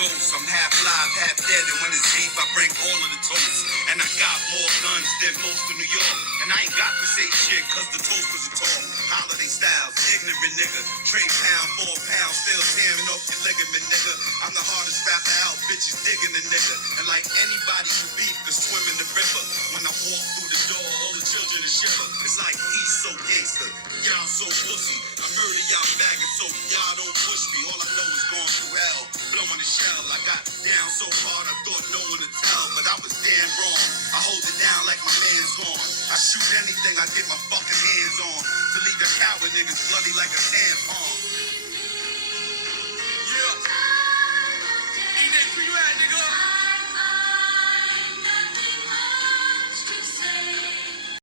ghost. I'm half live, half dead, and when it's deep, I bring all of the toast. And I got more guns than most of New York. And I ain't got to say shit, cause the toast was a talk. Holiday styles, ignorant nigga. Trade pound for a pound, still tearing off your ligament, nigga. I'm the hardest rapper out, bitches digging the nigga. And like anybody who beef could swim in the river. When I walk through the door, all the children are shiver. It's like he's so gangster, y'all so pussy. I murder y'all faggots so y'all don't push me. All I know is going through hell, blowing a shell. I got down so hard I thought no one would tell, but I was damn wrong. I hold it down like my man's gone. I shoot anything I get my fucking hands on, to leave a coward niggas bloody like a tampon.